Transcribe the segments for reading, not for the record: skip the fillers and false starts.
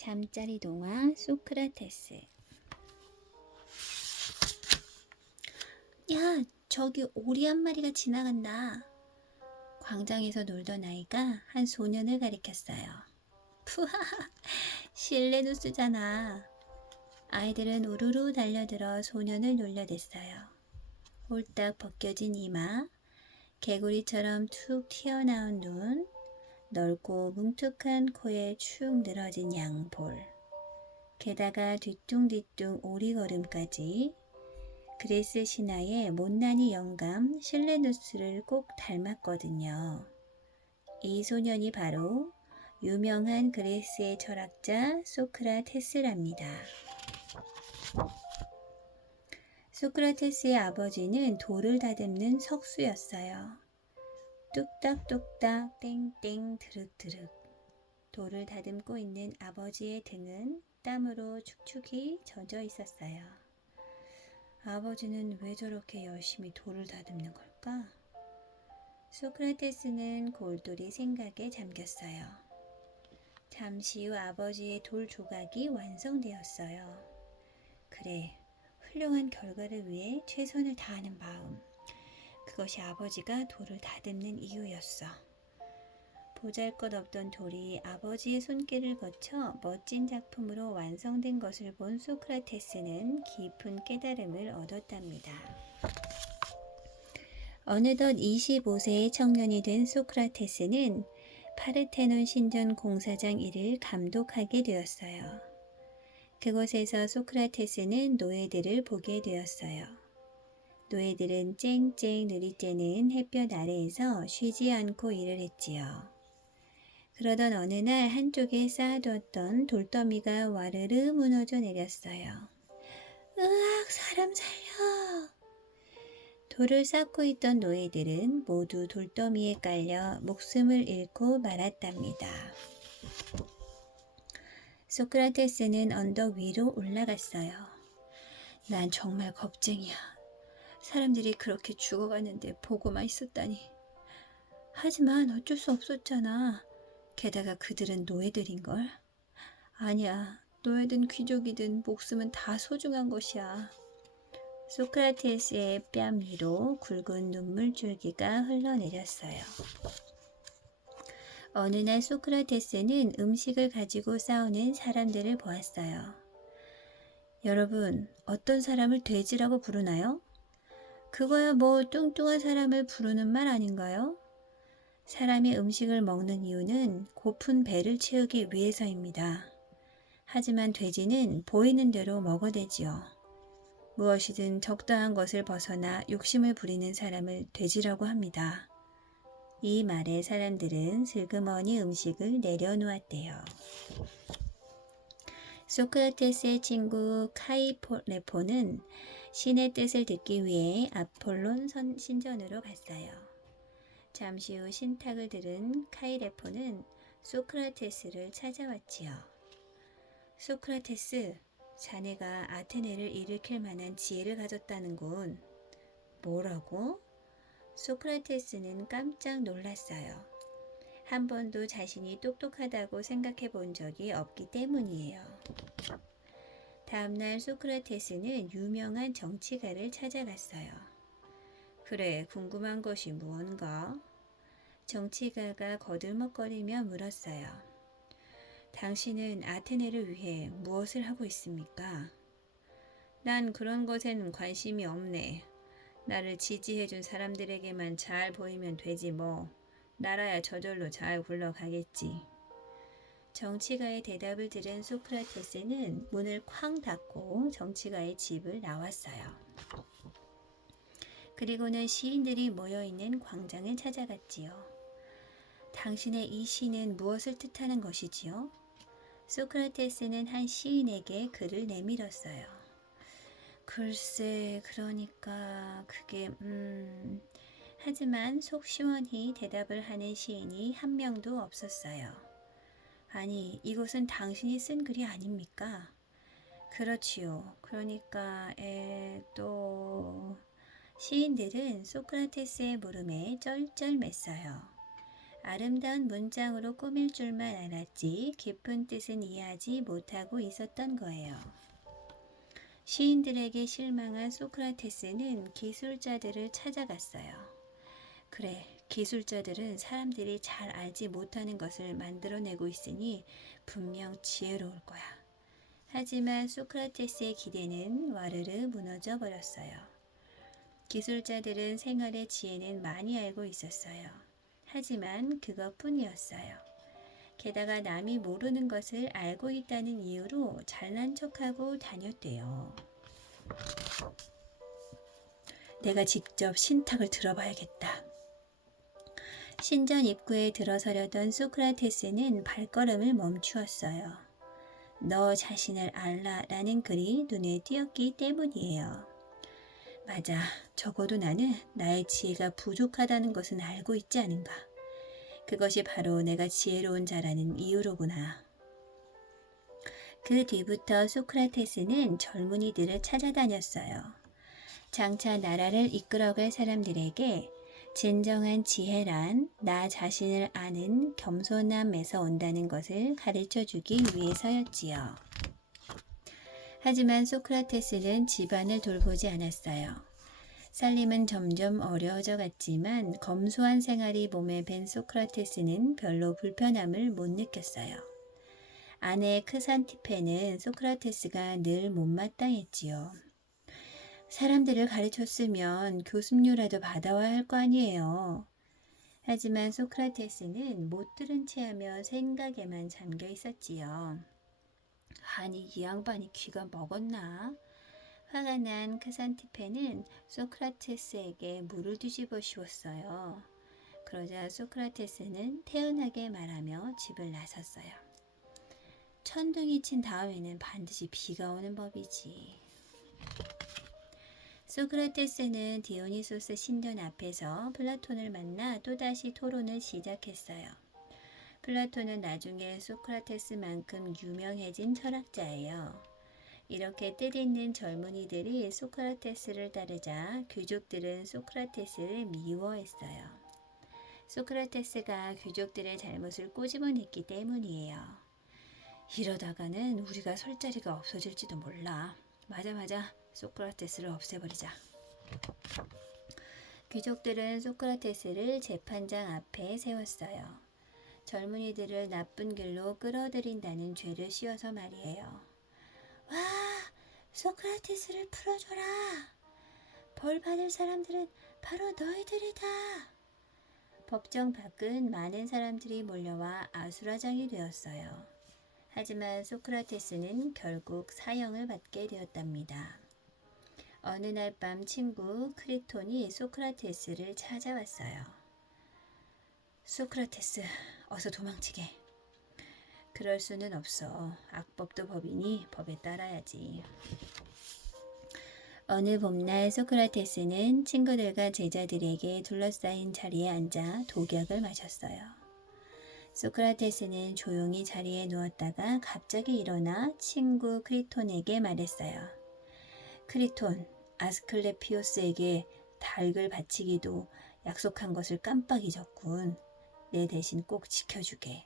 잠자리 동화 소크라테스. 야, 저기 오리 한 마리가 지나간다. 광장에서 놀던 아이가 한 소년을 가리켰어요. 푸하하, 실레누스잖아. 아이들은 우르르 달려들어 소년을 놀려댔어요. 홀딱 벗겨진 이마, 개구리처럼 툭 튀어나온 눈, 넓고 뭉툭한 코에 축 늘어진 양볼, 게다가 뒤뚱뒤뚱 오리걸음까지. 그레스 신화의 못난이 영감 실레누스를 꼭 닮았거든요. 이 소년이 바로 유명한 그레스의 철학자 소크라테스랍니다. 소크라테스의 아버지는 돌을 다듬는 석수였어요. 뚝딱뚝딱 땡땡 드륵드륵. 돌을 다듬고 있는 아버지의 등은 땀으로 축축이 젖어 있었어요. 아버지는 왜 저렇게 열심히 돌을 다듬는 걸까? 소크라테스는 골똘히 생각에 잠겼어요. 잠시 후 아버지의 돌 조각이 완성되었어요. 그래, 훌륭한 결과를 위해 최선을 다하는 마음. 그것이 아버지가 돌을 다듬는 이유였어. 보잘것없던 돌이 아버지의 손길을 거쳐 멋진 작품으로 완성된 것을 본 소크라테스는 깊은 깨달음을 얻었답니다. 어느덧 25세의 청년이 된 소크라테스는 파르테논 신전 공사장 일을 감독하게 되었어요. 그곳에서 소크라테스는 노예들을 보게 되었어요. 노예들은 쨍쨍 느릿째는 햇볕 아래에서 쉬지 않고 일을 했지요. 그러던 어느 날 한쪽에 쌓아두었던 돌더미가 와르르 무너져 내렸어요. 으악, 사람 살려! 돌을 쌓고 있던 노예들은 모두 돌더미에 깔려 목숨을 잃고 말았답니다. 소크라테스는 언덕 위로 올라갔어요. 난 정말 겁쟁이야. 사람들이 그렇게 죽어가는데 보고만 있었다니. 하지만 어쩔 수 없었잖아. 게다가 그들은 노예들인걸. 아니야, 노예든 귀족이든 목숨은 다 소중한 것이야. 소크라테스의 뺨 위로 굵은 눈물줄기가 흘러내렸어요. 어느 날 소크라테스는 음식을 가지고 싸우는 사람들을 보았어요. 여러분, 어떤 사람을 돼지라고 부르나요? 그거야 뭐 뚱뚱한 사람을 부르는 말 아닌가요? 사람이 음식을 먹는 이유는 고픈 배를 채우기 위해서입니다. 하지만 돼지는 보이는 대로 먹어대지요. 무엇이든 적당한 것을 벗어나 욕심을 부리는 사람을 돼지라고 합니다. 이 말에 사람들은 슬그머니 음식을 내려놓았대요. 소크라테스의 친구 카이레포는 신의 뜻을 듣기 위해 아폴론 신전으로 갔어요. 잠시 후 신탁을 들은 카이레포는 소크라테스를 찾아왔지요. 소크라테스, 자네가 아테네를 일으킬 만한 지혜를 가졌다는군. 뭐라고? 소크라테스는 깜짝 놀랐어요. 한 번도 자신이 똑똑하다고 생각해 본 적이 없기 때문이에요. 다음날 소크라테스는 유명한 정치가를 찾아갔어요. 그래, 궁금한 것이 무언가? 정치가가 거들먹거리며 물었어요. 당신은 아테네를 위해 무엇을 하고 있습니까? 난 그런 것에는 관심이 없네. 나를 지지해준 사람들에게만 잘 보이면 되지 뭐. 나라야 저절로 잘 굴러가겠지. 정치가의 대답을 들은 소크라테스는 문을 쾅 닫고 정치가의 집을 나왔어요. 그리고는 시인들이 모여있는 광장을 찾아갔지요. 당신의 이 시는 무엇을 뜻하는 것이지요? 소크라테스는 한 시인에게 글을 내밀었어요. 글쎄, 그러니까 그게 하지만 속 시원히 대답을 하는 시인이 한 명도 없었어요. 아니, 이것은 당신이 쓴 글이 아닙니까? 그렇지요. 그러니까 또... 시인들은 소크라테스의 물음에 쩔쩔맸어요. 아름다운 문장으로 꾸밀 줄만 알았지 깊은 뜻은 이해하지 못하고 있었던 거예요. 시인들에게 실망한 소크라테스는 기술자들을 찾아갔어요. 그래, 기술자들은 사람들이 잘 알지 못하는 것을 만들어내고 있으니 분명 지혜로울 거야. 하지만 소크라테스의 기대는 와르르 무너져 버렸어요. 기술자들은 생활의 지혜는 많이 알고 있었어요. 하지만 그것뿐이었어요. 게다가 남이 모르는 것을 알고 있다는 이유로 잘난 척하고 다녔대요. 내가 직접 신탁을 들어봐야겠다. 신전 입구에 들어서려던 소크라테스는 발걸음을 멈추었어요. 너 자신을 알라라는 글이 눈에 띄었기 때문이에요. 맞아, 적어도 나는 나의 지혜가 부족하다는 것은 알고 있지 않은가. 그것이 바로 내가 지혜로운 자라는 이유로구나. 그 뒤부터 소크라테스는 젊은이들을 찾아다녔어요. 장차 나라를 이끌어갈 사람들에게 진정한 지혜란 나 자신을 아는 겸손함에서 온다는 것을 가르쳐주기 위해서였지요. 하지만 소크라테스는 집안을 돌보지 않았어요. 살림은 점점 어려워져 갔지만 검소한 생활이 몸에 밴 소크라테스는 별로 불편함을 못 느꼈어요. 아내 크산티페는 소크라테스가 늘 못마땅했지요. 사람들을 가르쳤으면 교습료라도 받아와야 할 거 아니에요. 하지만 소크라테스는 못 들은 채 하며 생각에만 잠겨 있었지요. 아니, 이 양반이 귀가 먹었나? 화가 난 크산티페는 소크라테스에게 물을 뒤집어 씌웠어요. 그러자 소크라테스는 태연하게 말하며 집을 나섰어요. 천둥이 친 다음에는 반드시 비가 오는 법이지. 소크라테스는 디오니소스 신전 앞에서 플라톤을 만나 또다시 토론을 시작했어요. 플라톤은 나중에 소크라테스만큼 유명해진 철학자예요. 이렇게 뜻있는 젊은이들이 소크라테스를 따르자 귀족들은 소크라테스를 미워했어요. 소크라테스가 귀족들의 잘못을 꼬집어냈기 때문이에요. 이러다가는 우리가 설 자리가 없어질지도 몰라. 맞아. 소크라테스를 없애버리자. 귀족들은 소크라테스를 재판장 앞에 세웠어요. 젊은이들을 나쁜 길로 끌어들인다는 죄를 씌워서 말이에요. 와, 소크라테스를 풀어줘라. 벌 받을 사람들은 바로 너희들이다. 법정 밖은 많은 사람들이 몰려와 아수라장이 되었어요. 하지만 소크라테스는 결국 사형을 받게 되었답니다. 어느 날 밤 친구 크리톤이 소크라테스를 찾아왔어요. 소크라테스, 어서 도망치게. 그럴 수는 없어. 악법도 법이니 법에 따라야지. 어느 봄날 소크라테스는 친구들과 제자들에게 둘러싸인 자리에 앉아 독약을 마셨어요. 소크라테스는 조용히 자리에 누웠다가 갑자기 일어나 친구 크리톤에게 말했어요. 크리톤, 아스클레피오스에게 닭을 바치기도 약속한 것을 깜빡 잊었군. 내 대신 꼭 지켜주게.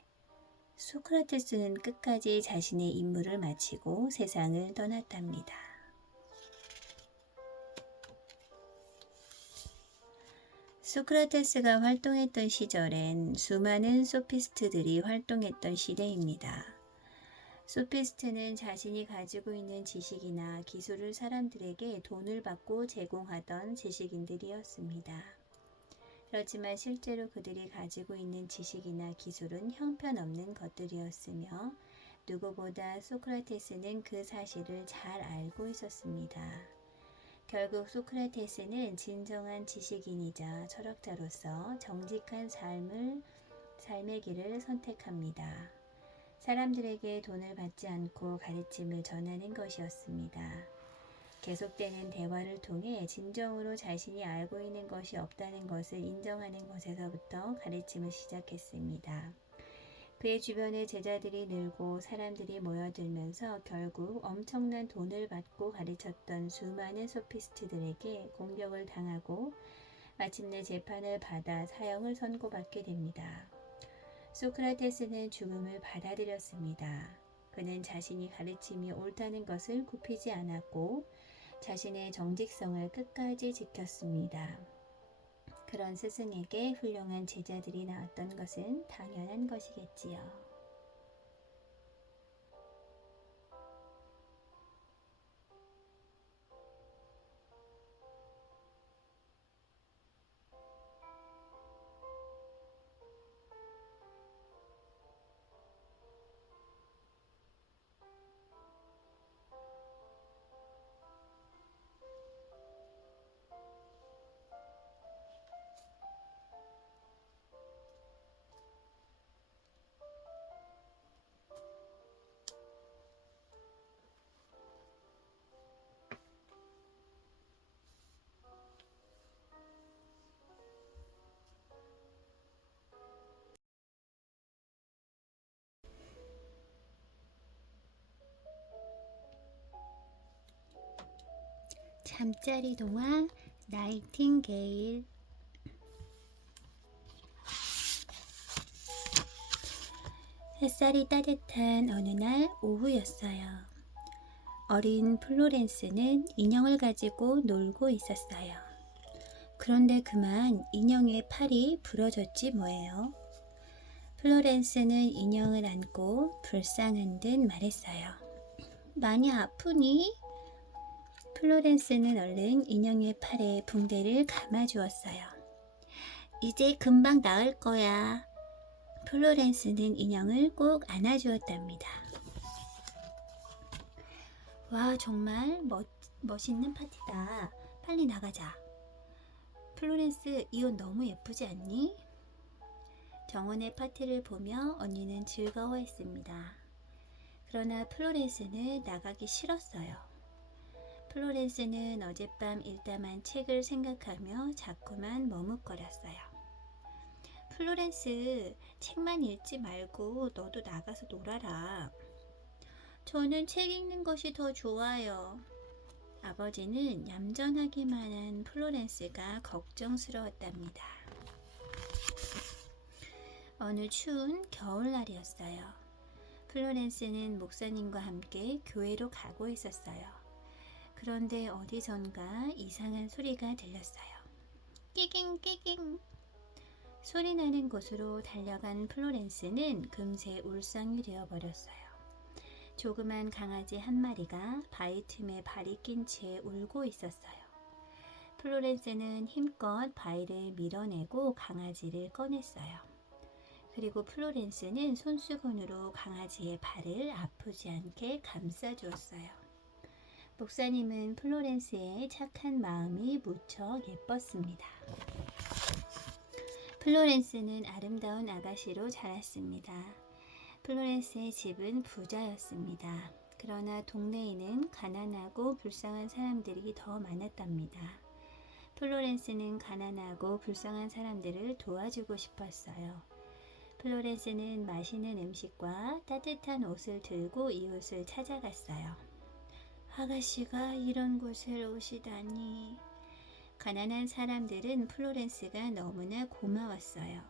소크라테스는 끝까지 자신의 임무를 마치고 세상을 떠났답니다. 소크라테스가 활동했던 시절엔 수많은 소피스트들이 활동했던 시대입니다. 소피스트는 자신이 가지고 있는 지식이나 기술을 사람들에게 돈을 받고 제공하던 지식인들이었습니다. 그렇지만 실제로 그들이 가지고 있는 지식이나 기술은 형편없는 것들이었으며 누구보다 소크라테스는 그 사실을 잘 알고 있었습니다. 결국 소크라테스는 진정한 지식인이자 철학자로서 정직한 삶의 길을 선택합니다. 사람들에게 돈을 받지 않고 가르침을 전하는 것이었습니다. 계속되는 대화를 통해 진정으로 자신이 알고 있는 것이 없다는 것을 인정하는 것에서부터 가르침을 시작했습니다. 그의 주변에 제자들이 늘고 사람들이 모여들면서 결국 엄청난 돈을 받고 가르쳤던 수많은 소피스트들에게 공격을 당하고 마침내 재판을 받아 사형을 선고받게 됩니다. 소크라테스는 죽음을 받아들였습니다. 그는 자신이 가르침이 옳다는 것을 굽히지 않았고 자신의 정직성을 끝까지 지켰습니다. 그런 스승에게 훌륭한 제자들이 나왔던 것은 당연한 것이겠지요. 잠자리 동화 나이팅게일. 햇살이 따뜻한 어느 날 오후였어요. 어린 플로렌스는 인형을 가지고 놀고 있었어요. 그런데 그만 인형의 팔이 부러졌지 뭐예요. 플로렌스는 인형을 안고 불쌍한 듯 말했어요. 많이 아프니? 플로렌스는 얼른 인형의 팔에 붕대를 감아주었어요. 이제 금방 나을 거야. 플로렌스는 인형을 꼭 안아주었답니다. 와, 정말 멋있는 파티다. 빨리 나가자. 플로렌스, 이 옷 너무 예쁘지 않니? 정원의 파티를 보며 언니는 즐거워했습니다. 그러나 플로렌스는 나가기 싫었어요. 플로렌스는 어젯밤 읽다만 책을 생각하며 자꾸만 머뭇거렸어요. 플로렌스, 책만 읽지 말고 너도 나가서 놀아라. 저는 책 읽는 것이 더 좋아요. 아버지는 얌전하기만 한 플로렌스가 걱정스러웠답니다. 어느 추운 겨울날이었어요. 플로렌스는 목사님과 함께 교회로 가고 있었어요. 그런데 어디선가 이상한 소리가 들렸어요. 끼깅 끼깅. 소리 나는 곳으로 달려간 플로렌스는 금세 울상이 되어버렸어요. 조그만 강아지 한 마리가 바위 틈에 발이 낀 채 울고 있었어요. 플로렌스는 힘껏 바위를 밀어내고 강아지를 꺼냈어요. 그리고 플로렌스는 손수건으로 강아지의 발을 아프지 않게 감싸주었어요. 목사님은 플로렌스의 착한 마음이 무척 예뻤습니다. 플로렌스는 아름다운 아가씨로 자랐습니다. 플로렌스의 집은 부자였습니다. 그러나 동네에는 가난하고 불쌍한 사람들이 더 많았답니다. 플로렌스는 가난하고 불쌍한 사람들을 도와주고 싶었어요. 플로렌스는 맛있는 음식과 따뜻한 옷을 들고 이웃을 찾아갔어요. 아가씨가 이런 곳을 오시다니. 가난한 사람들은 플로렌스가 너무나 고마웠어요.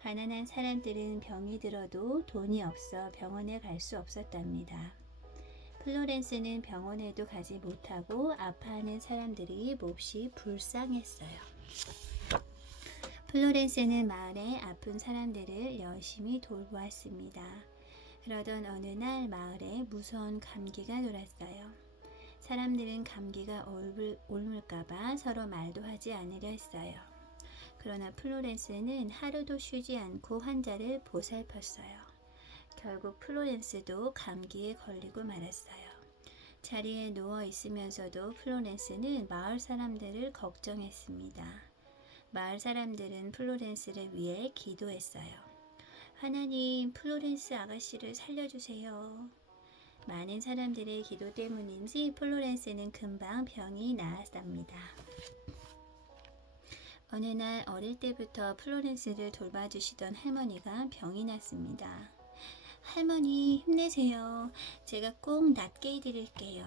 가난한 사람들은 병이 들어도 돈이 없어 병원에 갈 수 없었답니다. 플로렌스는 병원에도 가지 못하고 아파하는 사람들이 몹시 불쌍했어요. 플로렌스는 마을의 아픈 사람들을 열심히 돌보았습니다. 그러던 어느 날 마을에 무서운 감기가 돌았어요. 사람들은 감기가 옮을까봐 서로 말도 하지 않으려 했어요. 그러나 플로렌스는 하루도 쉬지 않고 환자를 보살폈어요. 결국 플로렌스도 감기에 걸리고 말았어요. 자리에 누워 있으면서도 플로렌스는 마을 사람들을 걱정했습니다. 마을 사람들은 플로렌스를 위해 기도했어요. 하나님, 플로렌스 아가씨를 살려주세요. 많은 사람들의 기도 때문인지 플로렌스는 금방 병이 나았답니다. 어느 날 어릴 때부터 플로렌스를 돌봐주시던 할머니가 병이 났습니다. 할머니, 힘내세요. 제가 꼭 낫게 해드릴게요.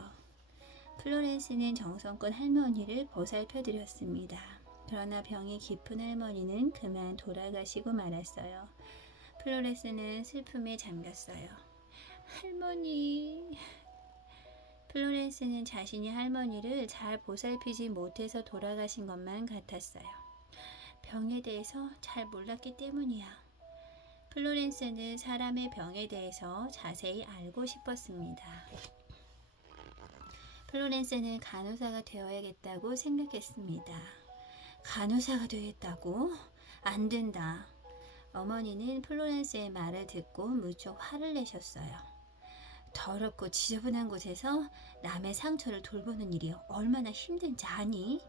플로렌스는 정성껏 할머니를 보살펴드렸습니다. 그러나 병이 깊은 할머니는 그만 돌아가시고 말았어요. 플로렌스는 슬픔에 잠겼어요. 할머니. 플로렌스는 자신이 할머니를 잘 보살피지 못해서 돌아가신 것만 같았어요. 병에 대해서 잘 몰랐기 때문이야. 플로렌스는 사람의 병에 대해서 자세히 알고 싶었습니다. 플로렌스는 간호사가 되어야겠다고 생각했습니다. 간호사가 되겠다고? 안 된다. 어머니는 플로렌스의 말을 듣고 무척 화를 내셨어요. 더럽고 지저분한 곳에서 남의 상처를 돌보는 일이 얼마나 힘든지 아니?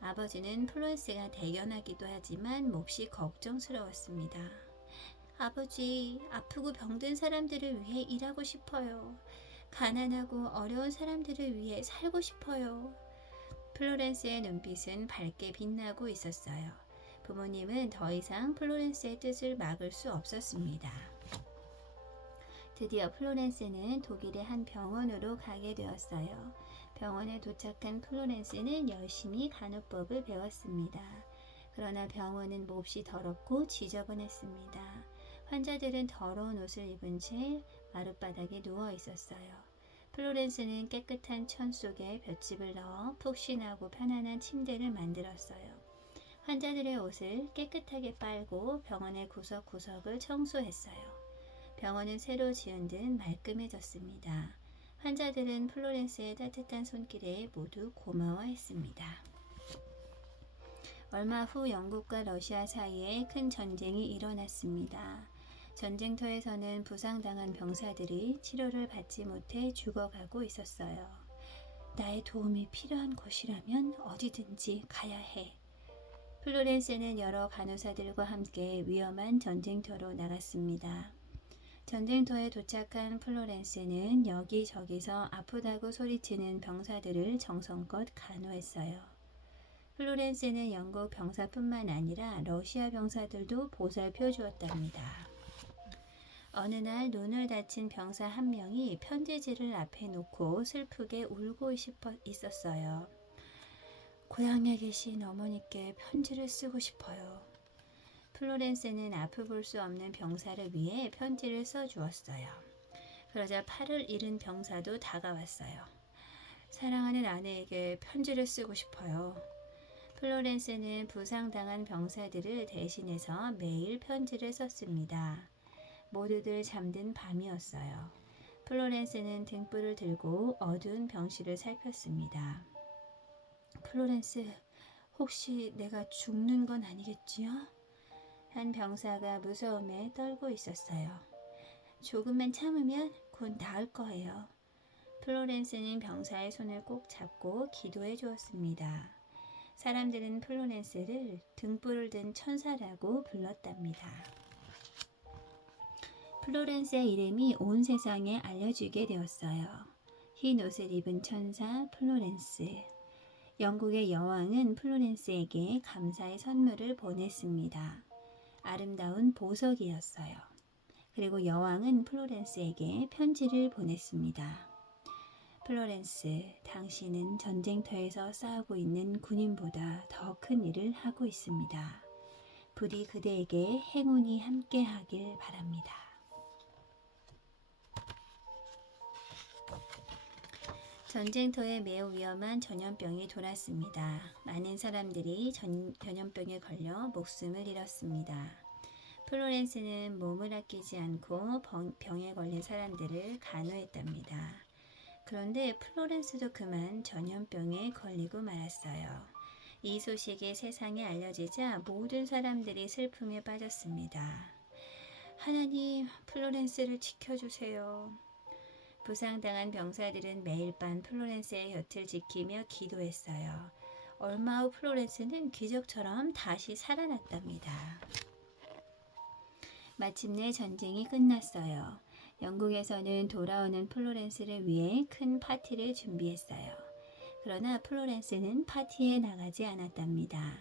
아버지는 플로렌스가 대견하기도 하지만 몹시 걱정스러웠습니다. 아버지, 아프고 병든 사람들을 위해 일하고 싶어요. 가난하고 어려운 사람들을 위해 살고 싶어요. 플로렌스의 눈빛은 밝게 빛나고 있었어요. 부모님은 더 이상 플로렌스의 뜻을 막을 수 없었습니다. 드디어 플로렌스는 독일의 한 병원으로 가게 되었어요. 병원에 도착한 플로렌스는 열심히 간호법을 배웠습니다. 그러나 병원은 몹시 더럽고 지저분했습니다. 환자들은 더러운 옷을 입은 채 마룻바닥에 누워 있었어요. 플로렌스는 깨끗한 천 속에 볏짚을 넣어 푹신하고 편안한 침대를 만들었어요. 환자들의 옷을 깨끗하게 빨고 병원의 구석구석을 청소했어요. 병원은 새로 지은 듯 말끔해졌습니다. 환자들은 플로렌스의 따뜻한 손길에 모두 고마워했습니다. 얼마 후 영국과 러시아 사이에 큰 전쟁이 일어났습니다. 전쟁터에서는 부상당한 병사들이 치료를 받지 못해 죽어가고 있었어요. 나의 도움이 필요한 곳이라면 어디든지 가야 해. 플로렌스는 여러 간호사들과 함께 위험한 전쟁터로 나갔습니다. 전쟁터에 도착한 플로렌스는 여기저기서 아프다고 소리치는 병사들을 정성껏 간호했어요. 플로렌스는 영국 병사뿐만 아니라 러시아 병사들도 보살펴 주었답니다. 어느 날 눈을 다친 병사 한 명이 편지지를 앞에 놓고 슬프게 울고 있었어요. 고향에 계신 어머니께 편지를 쓰고 싶어요. 플로렌스는 앞을 볼 수 없는 병사를 위해 편지를 써주었어요. 그러자 팔을 잃은 병사도 다가왔어요. 사랑하는 아내에게 편지를 쓰고 싶어요. 플로렌스는 부상당한 병사들을 대신해서 매일 편지를 썼습니다. 모두들 잠든 밤이었어요. 플로렌스는 등불을 들고 어두운 병실을 살폈습니다. 플로렌스, 혹시 내가 죽는 건 아니겠지요? 한 병사가 무서움에 떨고 있었어요. 조금만 참으면 곧 나을 거예요. 플로렌스는 병사의 손을 꼭 잡고 기도해 주었습니다. 사람들은 플로렌스를 등불을 든 천사라고 불렀답니다. 플로렌스의 이름이 온 세상에 알려지게 되었어요. 흰 옷을 입은 천사 플로렌스. 영국의 여왕은 플로렌스에게 감사의 선물을 보냈습니다. 아름다운 보석이었어요. 그리고 여왕은 플로렌스에게 편지를 보냈습니다. 플로렌스, 당신은 전쟁터에서 싸우고 있는 군인보다 더 큰 일을 하고 있습니다. 부디 그대에게 행운이 함께하길 바랍니다. 전쟁터에 매우 위험한 전염병이 돌았습니다. 많은 사람들이 전염병에 걸려 목숨을 잃었습니다. 플로렌스는 몸을 아끼지 않고 병에 걸린 사람들을 간호했답니다. 그런데 플로렌스도 그만 전염병에 걸리고 말았어요. 이 소식이 세상에 알려지자 모든 사람들이 슬픔에 빠졌습니다. 하나님, 플로렌스를 지켜주세요. 부상당한 병사들은 매일 밤 플로렌스의 곁을 지키며 기도했어요. 얼마 후 플로렌스는 기적처럼 다시 살아났답니다. 마침내 전쟁이 끝났어요. 영국에서는 돌아오는 플로렌스를 위해 큰 파티를 준비했어요. 그러나 플로렌스는 파티에 나가지 않았답니다.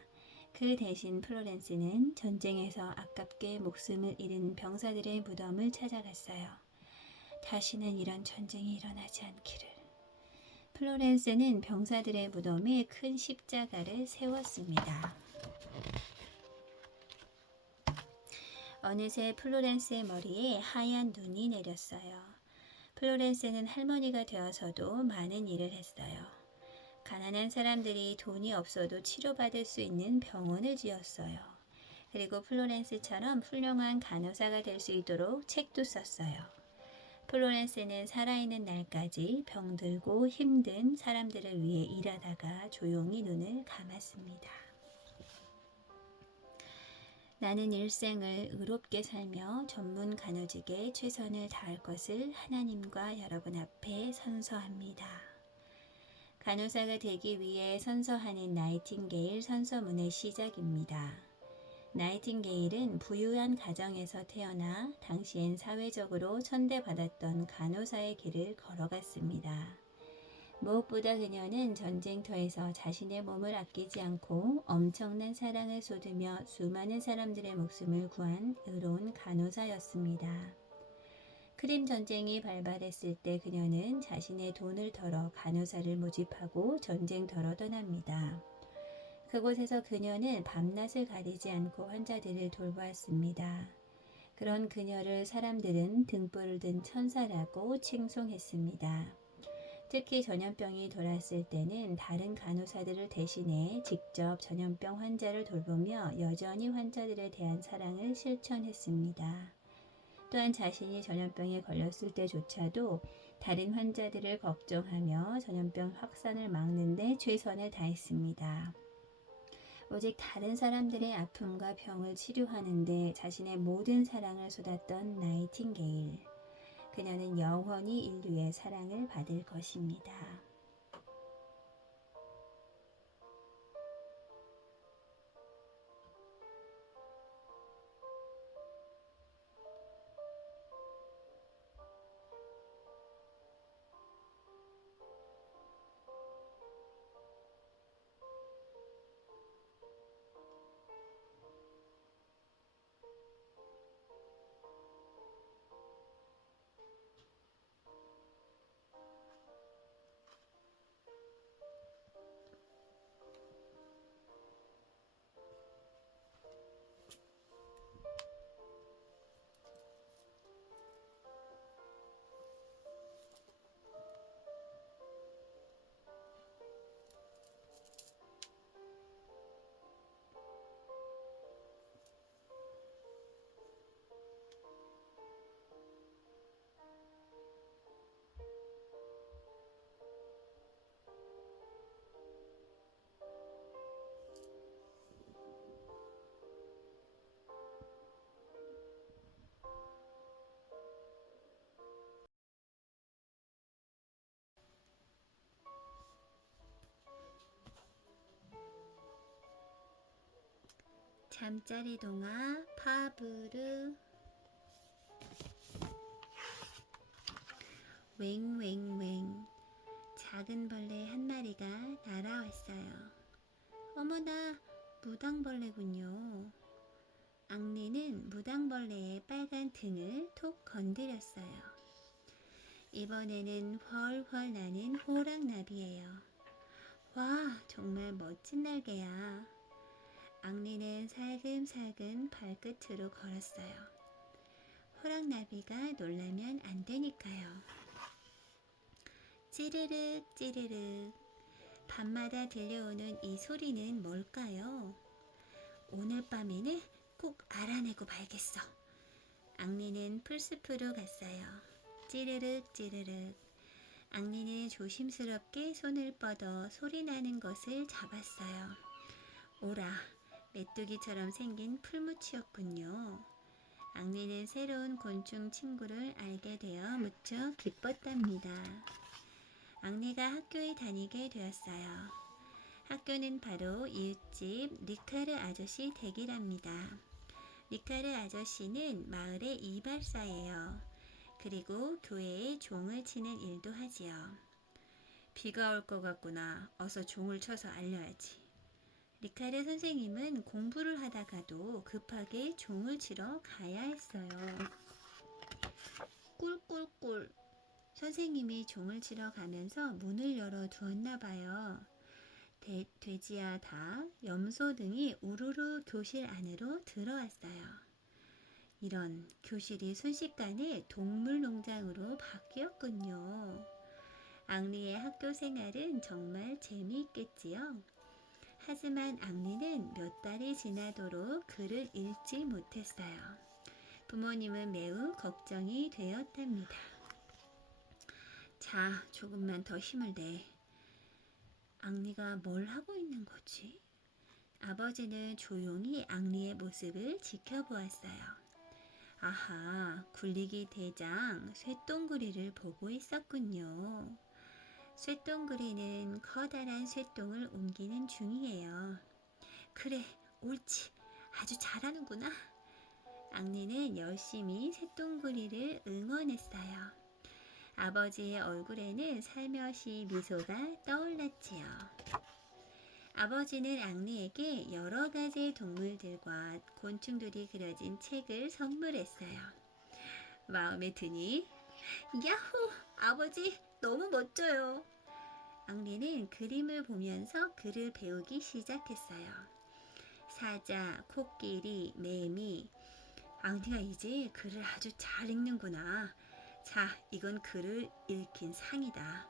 그 대신 플로렌스는 전쟁에서 아깝게 목숨을 잃은 병사들의 무덤을 찾아갔어요. 다시는 이런 전쟁이 일어나지 않기를. 플로렌스는 병사들의 무덤에 큰 십자가를 세웠습니다. 어느새 플로렌스의 머리에 하얀 눈이 내렸어요. 플로렌스는 할머니가 되어서도 많은 일을 했어요. 가난한 사람들이 돈이 없어도 치료받을 수 있는 병원을 지었어요. 그리고 플로렌스처럼 훌륭한 간호사가 될 수 있도록 책도 썼어요. 플로렌스는 살아있는 날까지 병들고 힘든 사람들을 위해 일하다가 조용히 눈을 감았습니다. 나는 일생을 의롭게 살며 전문 간호직에 최선을 다할 것을 하나님과 여러분 앞에 선서합니다. 간호사가 되기 위해 선서하는 나이팅게일 선서문의 시작입니다. 나이팅게일은 부유한 가정에서 태어나 당시엔 사회적으로 천대받았던 간호사의 길을 걸어갔습니다. 무엇보다 그녀는 전쟁터에서 자신의 몸을 아끼지 않고 엄청난 사랑을 쏟으며 수많은 사람들의 목숨을 구한 의로운 간호사였습니다. 크림 전쟁이 발발했을 때 그녀는 자신의 돈을 털어 간호사를 모집하고 전쟁터로 떠납니다. 그곳에서 그녀는 밤낮을 가리지 않고 환자들을 돌보았습니다. 그런 그녀를 사람들은 등불을 든 천사라고 칭송했습니다. 특히 전염병이 돌았을 때는 다른 간호사들을 대신해 직접 전염병 환자를 돌보며 여전히 환자들에 대한 사랑을 실천했습니다. 또한 자신이 전염병에 걸렸을 때조차도 다른 환자들을 걱정하며 전염병 확산을 막는 데 최선을 다했습니다. 오직 다른 사람들의 아픔과 병을 치료하는 데 자신의 모든 사랑을 쏟았던 나이팅게일. 그녀는 영원히 인류의 사랑을 받을 것입니다. 잠자리 동화 파브르. 웽웽웽. 작은 벌레 한 마리가 날아왔어요. 어머나, 무당벌레군요. 앙리는 무당벌레의 빨간 등을 톡 건드렸어요. 이번에는 훨훨 나는 호랑나비예요. 와, 정말 멋진 날개야. 앙리는 살금살금 발끝으로 걸었어요. 호랑나비가 놀라면 안 되니까요. 찌르륵 찌르륵. 밤마다 들려오는 이 소리는 뭘까요? 오늘 밤에는 꼭 알아내고 말겠어. 앙리는 풀숲으로 갔어요. 찌르륵 찌르륵. 앙리는 조심스럽게 손을 뻗어 소리나는 것을 잡았어요. 오라, 메뚜기처럼 생긴 풀무치였군요. 앙리는 새로운 곤충 친구를 알게 되어 무척 기뻤답니다. 앙리가 학교에 다니게 되었어요. 학교는 바로 이웃집 리카르 아저씨 댁이랍니다. 리카르 아저씨는 마을의 이발사예요. 그리고 교회에 종을 치는 일도 하지요. 비가 올 것 같구나. 어서 종을 쳐서 알려야지. 리카르 선생님은 공부를 하다가도 급하게 종을 치러 가야 했어요. 꿀꿀꿀. 선생님이 종을 치러 가면서 문을 열어 두었나 봐요. 돼지야 닭, 염소 등이 우르르 교실 안으로 들어왔어요. 이런 교실이 순식간에 동물 농장으로 바뀌었군요. 앙리의 학교 생활은 정말 재미있겠지요. 하지만 앙리는 몇 달이 지나도록 글을 읽지 못했어요. 부모님은 매우 걱정이 되었답니다. 자, 조금만 더 힘을 내. 앙리가 뭘 하고 있는 거지? 아버지는 조용히 앙리의 모습을 지켜보았어요. 아하, 굴리기 대장 쇠똥구리를 보고 있었군요. 쇠똥구리는 커다란 쇠똥을 옮기는 중이에요. 그래, 옳지. 아주 잘하는구나. 앙리는 열심히 쇠똥구리를 응원했어요. 아버지의 얼굴에는 살며시 미소가 떠올랐지요. 아버지는 앙리에게 여러 가지 동물들과 곤충들이 그려진 책을 선물했어요. 마음에 드니? 야호! 아버지, 너무 멋져요. 앙리는 그림을 보면서 글을 배우기 시작했어요. 사자, 코끼리, 매미. 앙리가 이제 글을 아주 잘 읽는구나. 자, 이건 글을 읽힌 상이다.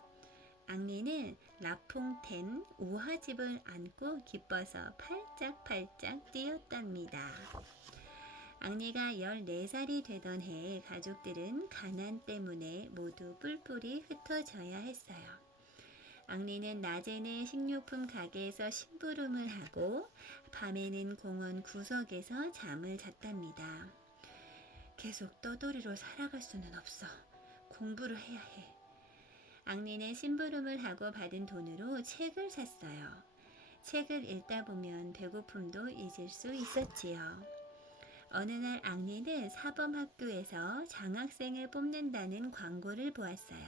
앙리는 라퐁텐 우화집을 안고 기뻐서 팔짝팔짝 뛰었답니다. 앙리가 14살이 되던 해 가족들은 가난 때문에 모두 뿔뿔이 흩어져야 했어요. 앙리는 낮에는 식료품 가게에서 심부름을 하고 밤에는 공원 구석에서 잠을 잤답니다. 계속 떠돌이로 살아갈 수는 없어. 공부를 해야 해. 앙리는 심부름을 하고 받은 돈으로 책을 샀어요. 책을 읽다 보면 배고픔도 잊을 수 있었지요. 어느 날 앙리는 사범학교에서 장학생을 뽑는다는 광고를 보았어요.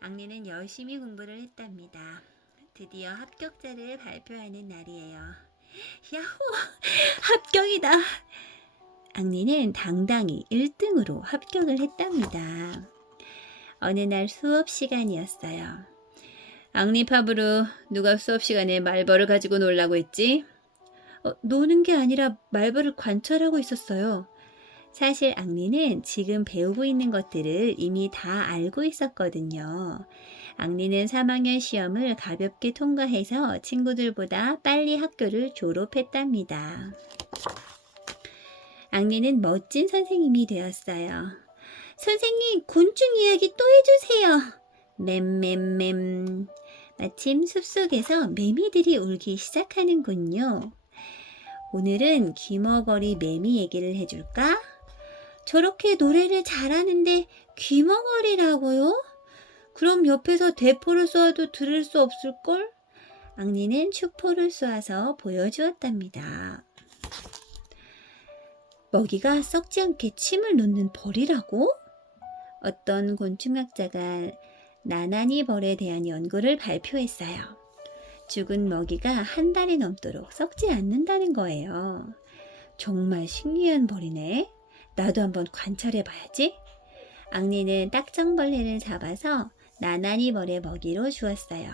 앙리는 열심히 공부를 했답니다. 드디어 합격자를 발표하는 날이에요. 야호! 합격이다! 앙리는 당당히 1등으로 합격을 했답니다. 어느 날 수업 시간이었어요. 앙리 파브르, 누가 수업 시간에 말벌을 가지고 놀라고 했지? 노는 게 아니라 말벌을 관찰하고 있었어요. 사실 앙리는 지금 배우고 있는 것들을 이미 다 알고 있었거든요. 앙리는 3학년 시험을 가볍게 통과해서 친구들보다 빨리 학교를 졸업했답니다. 앙리는 멋진 선생님이 되었어요. 선생님, 곤충 이야기 또 해주세요. 맴맴맴. 마침 숲속에서 매미들이 울기 시작하는군요. 오늘은 귀머거리 매미 얘기를 해줄까? 저렇게 노래를 잘하는데 귀머거리라고요? 그럼 옆에서 대포를 쏘아도 들을 수 없을걸? 앙리는 추포를 쏘아서 보여주었답니다. 먹이가 썩지 않게 침을 놓는 벌이라고? 어떤 곤충학자가 나나니 벌에 대한 연구를 발표했어요. 죽은 먹이가 한 달이 넘도록 썩지 않는다는 거예요. 정말 신기한 벌이네. 나도 한번 관찰해 봐야지. 앙리는 딱정벌레를 잡아서 나나니 벌의 먹이로 주었어요.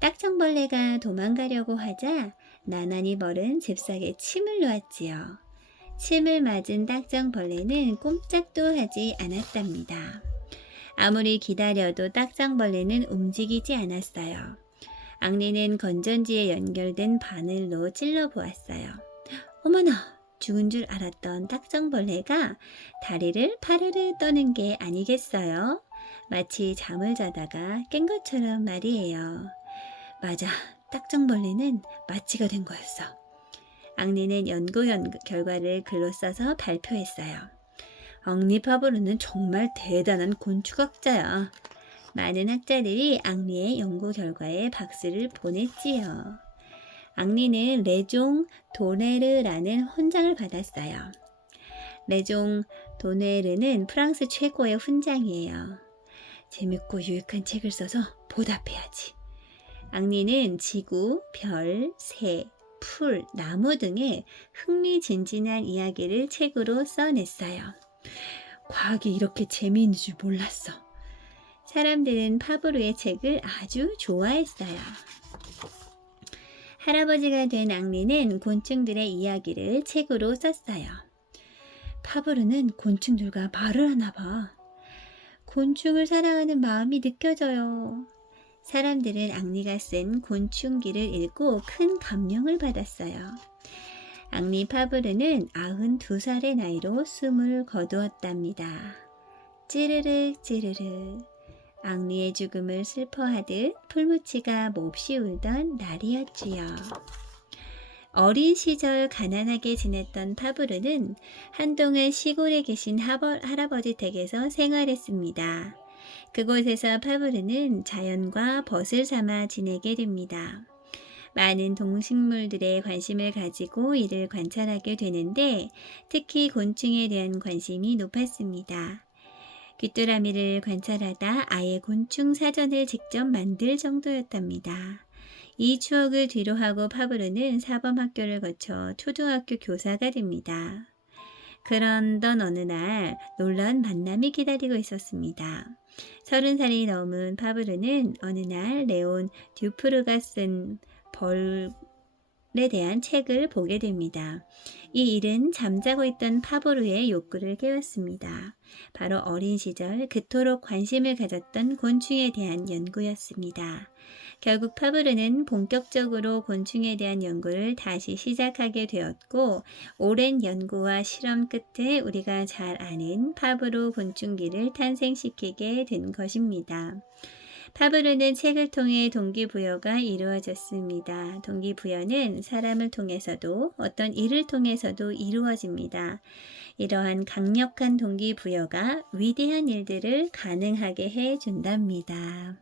딱정벌레가 도망가려고 하자 나나니 벌은 잽싸게 침을 놓았지요. 침을 맞은 딱정벌레는 꼼짝도 하지 않았답니다. 아무리 기다려도 딱정벌레는 움직이지 않았어요. 앙리는 건전지에 연결된 바늘로 찔러보았어요. 어머나! 죽은 줄 알았던 딱정벌레가 다리를 파르르 떠는 게 아니겠어요? 마치 잠을 자다가 깬 것처럼 말이에요. 맞아, 딱정벌레는 마취가 된 거였어. 앙리는 연구 결과를 글로 써서 발표했어요. 앙리 파브르는 정말 대단한 곤충학자야. 많은 학자들이 앙리의 연구 결과에 박수를 보냈지요. 앙리는 레종 도네르라는 훈장을 받았어요. 레종 도네르는 프랑스 최고의 훈장이에요. 재밌고 유익한 책을 써서 보답해야지. 앙리는 지구, 별, 새, 풀, 나무 등의 흥미진진한 이야기를 책으로 써냈어요. 과학이 이렇게 재미있는 줄 몰랐어. 사람들은 파브르의 책을 아주 좋아했어요. 할아버지가 된 앙리는 곤충들의 이야기를 책으로 썼어요. 파브르는 곤충들과 말을 하나 봐. 곤충을 사랑하는 마음이 느껴져요. 사람들은 앙리가 쓴 곤충기를 읽고 큰 감명을 받았어요. 앙리 파브르는 92살의 나이로 숨을 거두었답니다. 찌르르 찌르르. 앙리의 죽음을 슬퍼하듯 풀무치가 몹시 울던 날이었지요. 어린 시절 가난하게 지냈던 파브르는 한동안 시골에 계신 할아버지 댁에서 생활했습니다. 그곳에서 파브르는 자연과 벗을 삼아 지내게 됩니다. 많은 동식물들에 관심을 가지고 이를 관찰하게 되는데 특히 곤충에 대한 관심이 높았습니다. 귀뚜라미를 관찰하다 아예 곤충 사전을 직접 만들 정도였답니다. 이 추억을 뒤로하고 파브르는 사범학교를 거쳐 초등학교 교사가 됩니다. 그런던 어느 날 놀라운 만남이 기다리고 있었습니다. 30살이 넘은 파브르는 어느 날 레온 듀프르가 쓴 벌에 대한 책을 보게 됩니다. 이 일은 잠자고 있던 파브르의 욕구를 깨웠습니다. 바로 어린 시절 그토록 관심을 가졌던 곤충에 대한 연구였습니다. 결국 파브르는 본격적으로 곤충에 대한 연구를 다시 시작하게 되었고 오랜 연구와 실험 끝에 우리가 잘 아는 파브르 곤충기를 탄생시키게 된 것입니다. 파브르는 책을 통해 동기부여가 이루어졌습니다. 동기부여는 사람을 통해서도 어떤 일을 통해서도 이루어집니다. 이러한 강력한 동기부여가 위대한 일들을 가능하게 해준답니다.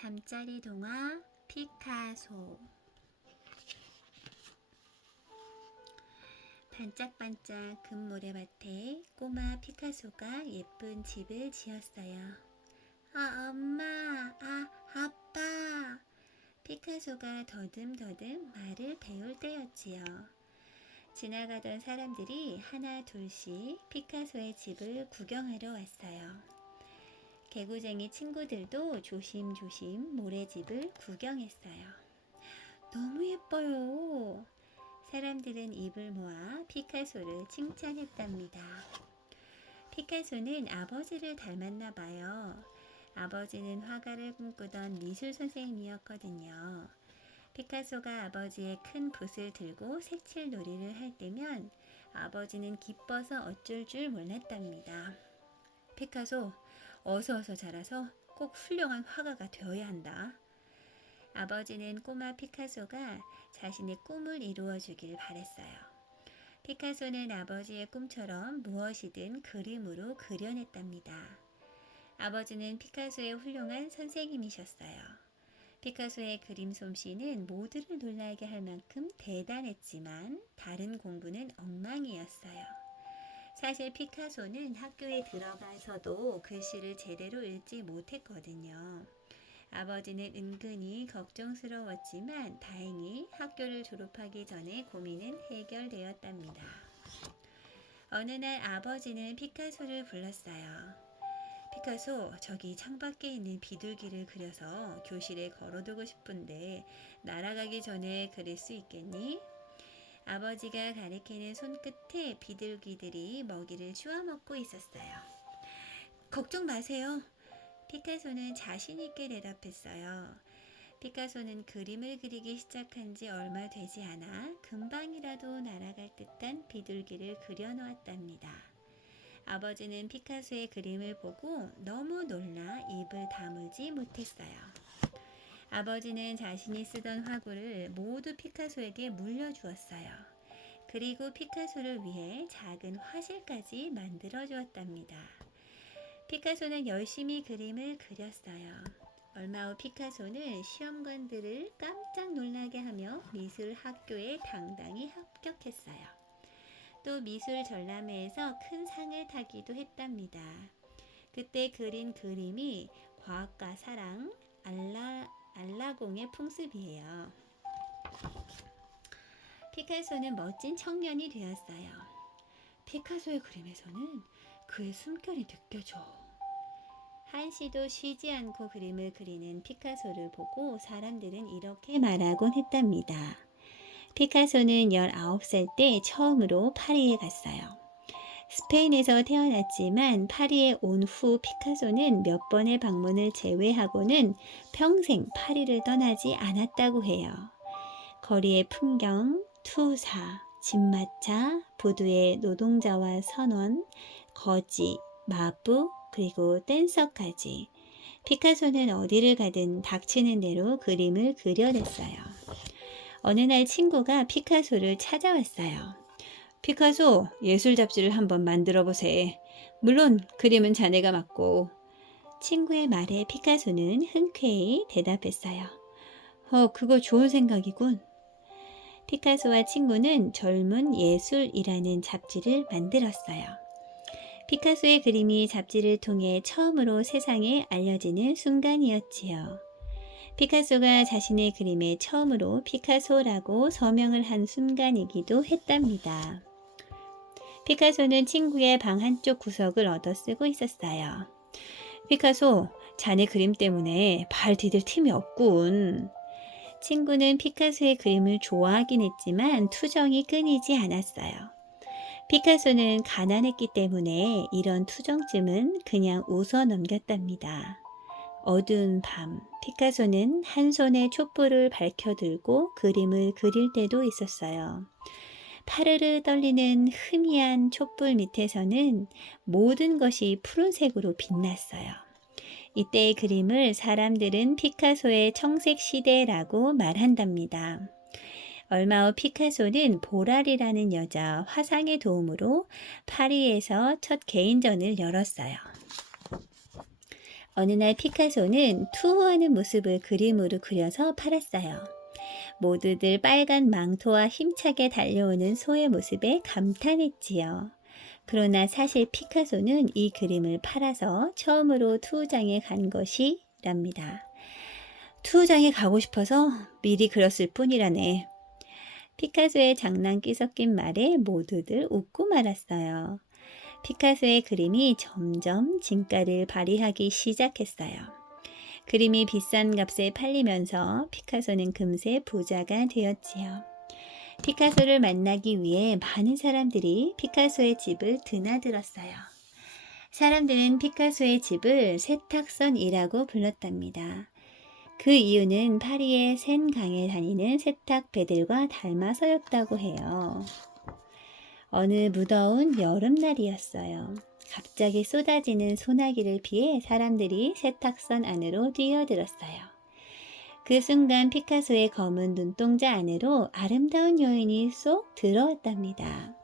잠자리 동화 피카소. 반짝반짝 금 모래밭에 꼬마 피카소가 예쁜 집을 지었어요. 엄마, 아빠. 피카소가 더듬더듬 말을 배울 때였지요. 지나가던 사람들이 하나 둘씩 피카소의 집을 구경하러 왔어요. 개구쟁이 친구들도 조심조심 모래집을 구경했어요. 너무 예뻐요. 사람들은 입을 모아 피카소를 칭찬했답니다. 피카소는 아버지를 닮았나 봐요. 아버지는 화가를 꿈꾸던 미술 선생님이었거든요. 피카소가 아버지의 큰 붓을 들고 색칠 놀이를 할 때면 아버지는 기뻐서 어쩔 줄 몰랐답니다. 피카소, 어서 자라서 꼭 훌륭한 화가가 되어야 한다. 아버지는 꼬마 피카소가 자신의 꿈을 이루어주길 바랬어요. 피카소는 아버지의 꿈처럼 무엇이든 그림으로 그려냈답니다. 아버지는 피카소의 훌륭한 선생님이셨어요. 피카소의 그림 솜씨는 모두를 놀라게 할 만큼 대단했지만 다른 공부는 엉망이었어요. 사실 피카소는 학교에 들어가서도 글씨를 제대로 읽지 못했거든요. 아버지는 은근히 걱정스러웠지만 다행히 학교를 졸업하기 전에 고민은 해결되었답니다. 어느 날 아버지는 피카소를 불렀어요. 피카소, 저기 창밖에 있는 비둘기를 그려서 교실에 걸어두고 싶은데 날아가기 전에 그릴 수 있겠니? 아버지가 가리키는 손끝에 비둘기들이 먹이를 주워 먹고 있었어요. 걱정 마세요. 피카소는 자신 있게 대답했어요. 피카소는 그림을 그리기 시작한 지 얼마 되지 않아 금방이라도 날아갈 듯한 비둘기를 그려놓았답니다. 아버지는 피카소의 그림을 보고 너무 놀라 입을 다물지 못했어요. 아버지는 자신이 쓰던 화구를 모두 피카소에게 물려주었어요. 그리고 피카소를 위해 작은 화실까지 만들어 주었답니다. 피카소는 열심히 그림을 그렸어요. 얼마 후 피카소는 시험관들을 깜짝 놀라게 하며 미술 학교에 당당히 합격했어요. 또 미술 전람회에서 큰 상을 타기도 했답니다. 그때 그린 그림이 과학과 사랑, 알라공의 풍습이에요. 피카소는 멋진 청년이 되었어요. 피카소의 그림에서는 그의 숨결이 느껴져. 한시도 쉬지 않고 그림을 그리는 피카소를 보고 사람들은 이렇게 말하곤 했답니다. 피카소는 19살 때 처음으로 파리에 갔어요. 스페인에서 태어났지만 파리에 온 후 피카소는 몇 번의 방문을 제외하고는 평생 파리를 떠나지 않았다고 해요. 거리의 풍경, 투사, 집마차, 부두의 노동자와 선원, 거지, 마부, 그리고 댄서까지 피카소는 어디를 가든 닥치는 대로 그림을 그려냈어요. 어느 날 친구가 피카소를 찾아왔어요. 피카소, 예술 잡지를 한번 만들어 보세. 물론 그림은 자네가 맡고. 친구의 말에 피카소는 흔쾌히 대답했어요. 그거 좋은 생각이군. 피카소와 친구는 젊은 예술이라는 잡지를 만들었어요. 피카소의 그림이 잡지를 통해 처음으로 세상에 알려지는 순간이었지요. 피카소가 자신의 그림에 처음으로 피카소라고 서명을 한 순간이기도 했답니다. 피카소는 친구의 방 한쪽 구석을 얻어 쓰고 있었어요. 피카소, 자네 그림 때문에 발 디딜 틈이 없군. 친구는 피카소의 그림을 좋아하긴 했지만 투정이 끊이지 않았어요. 피카소는 가난했기 때문에 이런 투정쯤은 그냥 웃어 넘겼답니다. 어두운 밤, 피카소는 한 손에 촛불을 밝혀들고 그림을 그릴 때도 있었어요. 파르르 떨리는 흐미한 촛불 밑에서는 모든 것이 푸른색으로 빛났어요. 이때의 그림을 사람들은 피카소의 청색 시대라고 말한답니다. 얼마 후 피카소는 보랄이라는 여자 화상의 도움으로 파리에서 첫 개인전을 열었어요. 어느 날 피카소는 투호하는 모습을 그림으로 그려서 팔았어요. 모두들 빨간 망토와 힘차게 달려오는 소의 모습에 감탄했지요. 그러나 사실 피카소는 이 그림을 팔아서 처음으로 투우장에 간 것이랍니다. 투우장에 가고 싶어서 미리 그렸을 뿐이라네. 피카소의 장난기 섞인 말에 모두들 웃고 말았어요. 피카소의 그림이 점점 진가를 발휘하기 시작했어요. 그림이 비싼 값에 팔리면서 피카소는 금세 부자가 되었지요. 피카소를 만나기 위해 많은 사람들이 피카소의 집을 드나들었어요. 사람들은 피카소의 집을 세탁선이라고 불렀답니다. 그 이유는 파리의 센강에 다니는 세탁배들과 닮아서였다고 해요. 어느 무더운 여름날이었어요. 갑자기 쏟아지는 소나기를 피해 사람들이 세탁선 안으로 뛰어들었어요. 그 순간 피카소의 검은 눈동자 안으로 아름다운 여인이 쏙 들어왔답니다.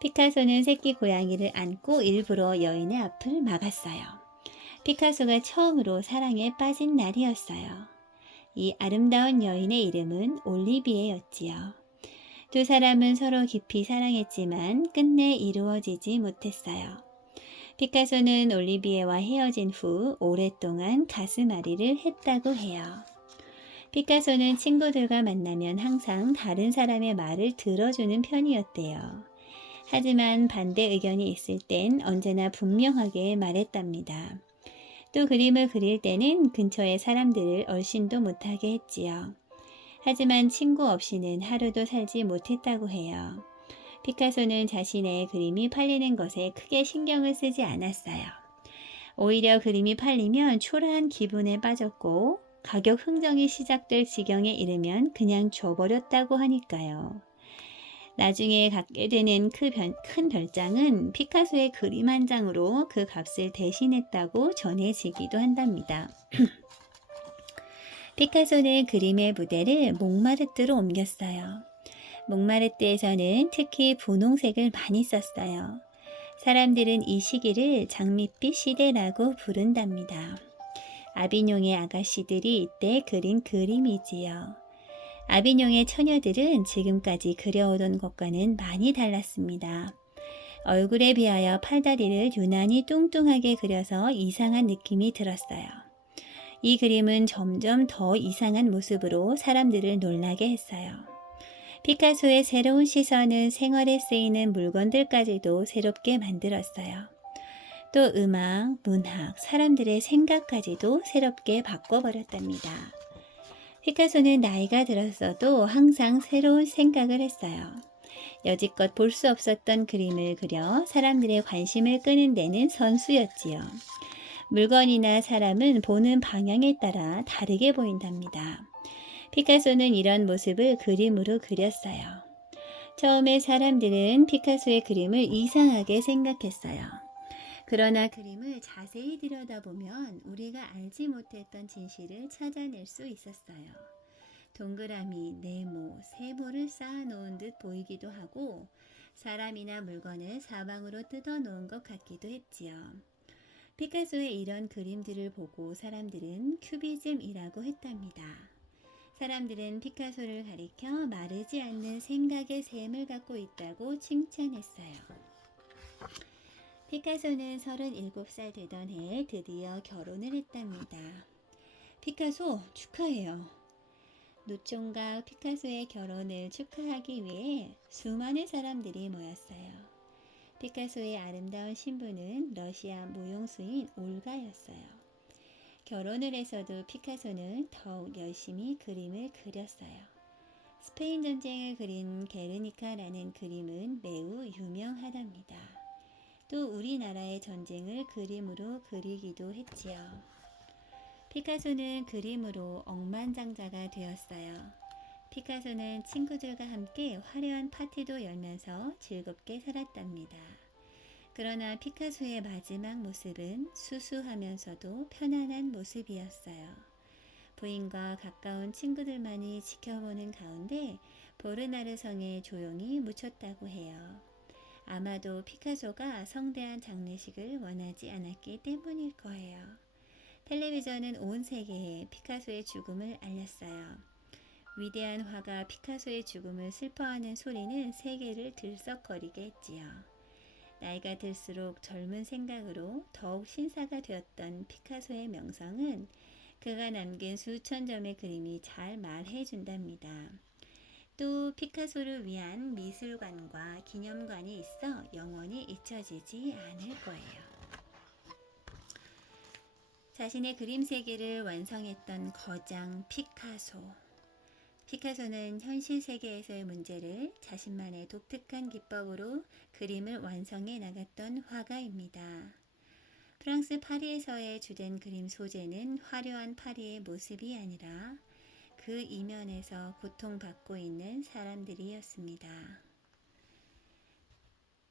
피카소는 새끼 고양이를 안고 일부러 여인의 앞을 막았어요. 피카소가 처음으로 사랑에 빠진 날이었어요. 이 아름다운 여인의 이름은 올리비에였지요. 두 사람은 서로 깊이 사랑했지만 끝내 이루어지지 못했어요. 피카소는 올리비에와 헤어진 후 오랫동안 가슴앓이를 했다고 해요. 피카소는 친구들과 만나면 항상 다른 사람의 말을 들어주는 편이었대요. 하지만 반대 의견이 있을 땐 언제나 분명하게 말했답니다. 또 그림을 그릴 때는 근처의 사람들을 얼씬도 못하게 했지요. 하지만 친구 없이는 하루도 살지 못했다고 해요. 피카소는 자신의 그림이 팔리는 것에 크게 신경을 쓰지 않았어요. 오히려 그림이 팔리면 초라한 기분에 빠졌고 가격 흥정이 시작될 지경에 이르면 그냥 줘버렸다고 하니까요. 나중에 갖게 되는 큰 별장은 피카소의 그림 한 장으로 그 값을 대신했다고 전해지기도 한답니다. 피카소는 그림의 무대를 몽마르트로 옮겼어요. 몽마르트에서는 특히 분홍색을 많이 썼어요. 사람들은 이 시기를 장밋빛 시대라고 부른답니다. 아비뇽의 아가씨들이 이때 그린 그림이지요. 아비뇽의 처녀들은 지금까지 그려오던 것과는 많이 달랐습니다. 얼굴에 비하여 팔다리를 유난히 뚱뚱하게 그려서 이상한 느낌이 들었어요. 이 그림은 점점 더 이상한 모습으로 사람들을 놀라게 했어요. 피카소의 새로운 시선은 생활에 쓰이는 물건들까지도 새롭게 만들었어요. 또 음악, 문학, 사람들의 생각까지도 새롭게 바꿔버렸답니다. 피카소는 나이가 들었어도 항상 새로운 생각을 했어요. 여지껏 볼 수 없었던 그림을 그려 사람들의 관심을 끄는 데는 선수였지요. 물건이나 사람은 보는 방향에 따라 다르게 보인답니다. 피카소는 이런 모습을 그림으로 그렸어요. 처음에 사람들은 피카소의 그림을 이상하게 생각했어요. 그러나 그림을 자세히 들여다보면 우리가 알지 못했던 진실을 찾아낼 수 있었어요. 동그라미, 네모, 세모를 쌓아놓은 듯 보이기도 하고 사람이나 물건을 사방으로 뜯어놓은 것 같기도 했지요. 피카소의 이런 그림들을 보고 사람들은 큐비즘이라고 했답니다. 사람들은 피카소를 가리켜 마르지 않는 생각의 샘을 갖고 있다고 칭찬했어요. 피카소는 37살 되던 해 드디어 결혼을 했답니다. 피카소 축하해요. 노총각 피카소의 결혼을 축하하기 위해 수많은 사람들이 모였어요. 피카소의 아름다운 신부는 러시아 무용수인 올가였어요. 결혼을 해서도 피카소는 더욱 열심히 그림을 그렸어요. 스페인 전쟁을 그린 게르니카라는 그림은 매우 유명하답니다. 또 우리나라의 전쟁을 그림으로 그리기도 했지요. 피카소는 그림으로 억만장자가 되었어요. 피카소는 친구들과 함께 화려한 파티도 열면서 즐겁게 살았답니다. 그러나 피카소의 마지막 모습은 수수하면서도 편안한 모습이었어요. 부인과 가까운 친구들만이 지켜보는 가운데 보르나르 성에 조용히 묻혔다고 해요. 아마도 피카소가 성대한 장례식을 원하지 않았기 때문일 거예요. 텔레비전은 온 세계에 피카소의 죽음을 알렸어요. 위대한 화가 피카소의 죽음을 슬퍼하는 소리는 세계를 들썩거리게 했지요. 나이가 들수록 젊은 생각으로 더욱 신사가 되었던 피카소의 명성은 그가 남긴 수천 점의 그림이 잘 말해준답니다. 또 피카소를 위한 미술관과 기념관이 있어 영원히 잊혀지지 않을 거예요. 자신의 그림 세계를 완성했던 거장 피카소. 피카소는 현실 세계에서의 문제를 자신만의 독특한 기법으로 그림을 완성해 나갔던 화가입니다. 프랑스 파리에서의 주된 그림 소재는 화려한 파리의 모습이 아니라 그 이면에서 고통받고 있는 사람들이었습니다.